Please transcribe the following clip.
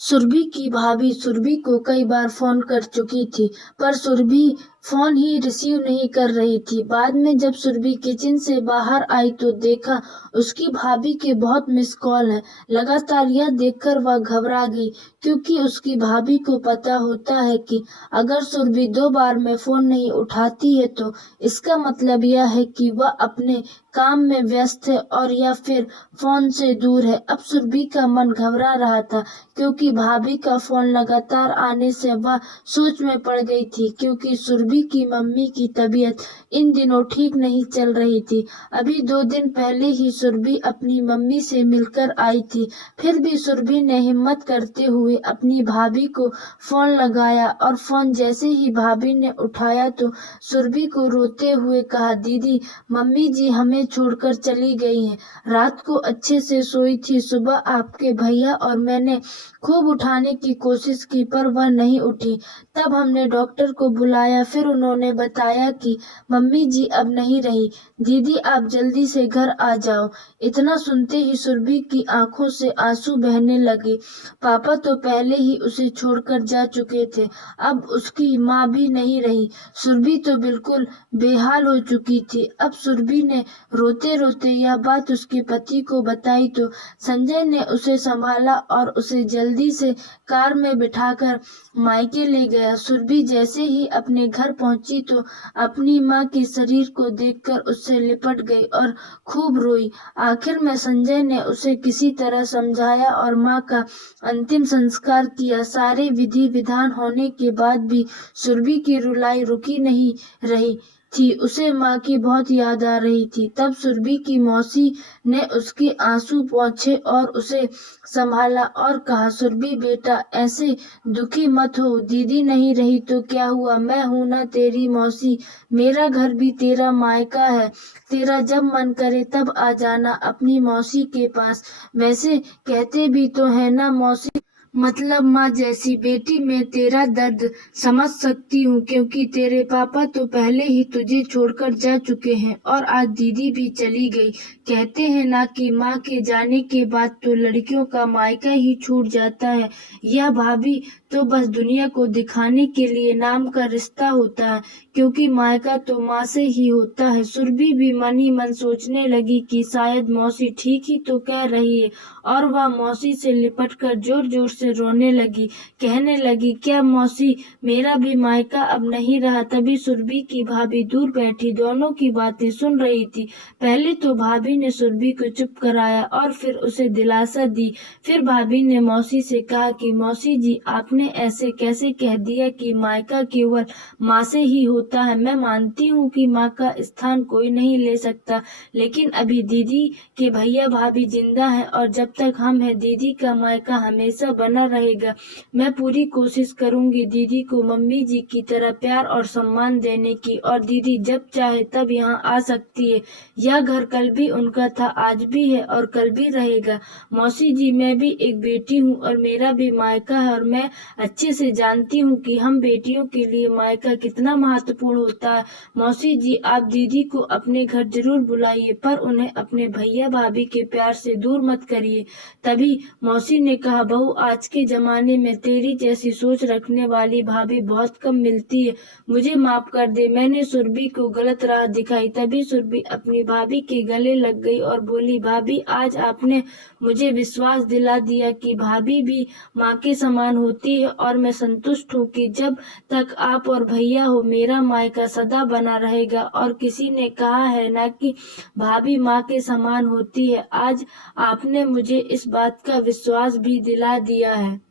सुरभि की भाभी सुरभि को कई बार फोन कर चुकी थी, पर सुरभि फोन ही रिसीव नहीं कर रही थी। बाद में जब सुरभि किचन से बाहर आई तो देखा उसकी भाभी के बहुत मिस कॉल हैं। लगातार यह देखकर वह घबरा गई, क्योंकि उसकी भाभी को पता होता है कि अगर सुरभि 2 बार में फोन नहीं उठाती है तो इसका मतलब यह है कि वह अपने काम में व्यस्त है और या फिर फोन से दूर है। अब सुरभि का मन घबरा रहा था, क्योंकि भाभी का फोन लगातार आने से वह सोच में पड़ गई थी, क्योंकि सुरभि की मम्मी की तबीयत इन दिनों ठीक नहीं चल रही थी। अभी 2 दिन पहले ही सुरभि अपनी मम्मी से मिलकर आई थी। फिर भी सुरभि ने हिम्मत करते हुए अपनी भाभी को फोन लगाया, और फोन जैसे ही भाभी ने उठाया तो सुरभि को रोते हुए कहा, दीदी, मम्मी जी हमें छोड़कर चली गई हैं। रात को अच्छे से सोई थी। सुबह आपके भैया और मैंने खूब उठाने की कोशिश की, पर वह नहीं उठी। तब हमने डॉक्टर को बुलाया, फिर उन्होंने बताया कि मम्मी जी अब नहीं रही। दीदी, आप जल्दी से घर आ जाओ। इतना सुनते ही सुरभि की आंखों से आंसू बहने लगे। पापा तो पहले ही उसे छोड़कर जा चुके थे, अब उसकी माँ भी नहीं रही। सुरभि तो बिल्कुल बेहाल हो चुकी थी। अब सुरभि ने रोते रोते यह बात उसके पति को बताई तो संजय ने उसे संभाला और उसे जल्दी से कार में बिठाकर मायके ले गया। सुरभि जैसे ही अपने घर पहुंची तो अपनी माँ के शरीर को देखकर उससे लिपट गई और खूब रोई। आखिर में संजय ने उसे किसी तरह समझाया और माँ का अंतिम संस्कार किया। सारे विधि विधान होने के बाद भी सुरभि की रुलाई रुकी नहीं रही थी। उसे माँ की बहुत याद आ रही थी। तब सुरभि की मौसी ने उसके आंसू पोंछे और उसे संभाला और कहा, सुरभि बेटा, ऐसे दुखी मत हो। दीदी नहीं रही तो क्या हुआ, मैं हूं ना तेरी मौसी। मेरा घर भी तेरा मायका है। तेरा जब मन करे तब आ जाना अपनी मौसी के पास। वैसे कहते भी तो है ना, मौसी मतलब माँ जैसी। बेटी, मैं तेरा दर्द समझ सकती हूँ, क्योंकि तेरे पापा तो पहले ही तुझे छोड़कर जा चुके हैं और आज दीदी भी चली गई। कहते हैं ना कि माँ के जाने के बाद तो लड़कियों का मायका ही छूट जाता है। यह भाभी तो बस दुनिया को दिखाने के लिए नाम का रिश्ता होता है, क्योंकि मायका तो माँ से ही होता है। सुरभि भी मन ही मन सोचने लगी कि शायद मौसी ठीक ही तो कह रही है, और वह मौसी से लिपटकर जोर जोर से रोने लगी। कहने लगी, क्या मौसी, मेरा भी मायका अब नहीं रहा। तभी सुरभि की भाभी दूर बैठी दोनों की बातें सुन रही थी। पहले तो भाभी ने सुरभि को चुप कराया और फिर उसे दिलासा दी। फिर भाभी ने मौसी से कहा कि मौसी जी, आपने ऐसे कैसे कह दिया कि मायका केवल माँ से ही होता है। मैं मानती हूँ कि माँ का स्थान कोई नहीं ले सकता, लेकिन अभी दीदी के भैया भाभी जिंदा हैं और जब तक हम हैं दीदी का मायका हमेशा बना रहेगा। मैं पूरी कोशिश करूंगी दीदी को मम्मी जी की तरह प्यार और सम्मान देने की, और दीदी जब चाहे तब यहाँ आ सकती है। यह घर कल भी उनका था, आज भी है और कल भी रहेगा। मौसी जी, मैं भी एक बेटी हूँ और मेरा भी मायका है, और मैं अच्छे से जानती हूँ कि हम बेटियों के लिए मायका कितना महत्वपूर्ण होता है। मौसी जी, आप दीदी को अपने घर जरूर बुलाइए, पर उन्हें अपने भैया भाभी के प्यार से दूर मत करिए। तभी मौसी ने कहा, बहू, आज के जमाने में तेरी जैसी सोच रखने वाली भाभी बहुत कम मिलती है। मुझे माफ कर दे, मैंने सुरभि को गलत राह दिखाई। तभी सुरभि अपनी भाभी के गले लग गई और बोली, भाभी, आज आपने मुझे विश्वास दिला दिया कि भाभी भी माँ के समान होती है, और मैं संतुष्ट हूँ कि जब तक आप और भैया हो मेरा मायका सदा बना रहेगा। और किसी ने कहा है ना कि भाभी माँ के समान होती है। आज आपने मुझे इस बात का विश्वास भी दिला दिया है।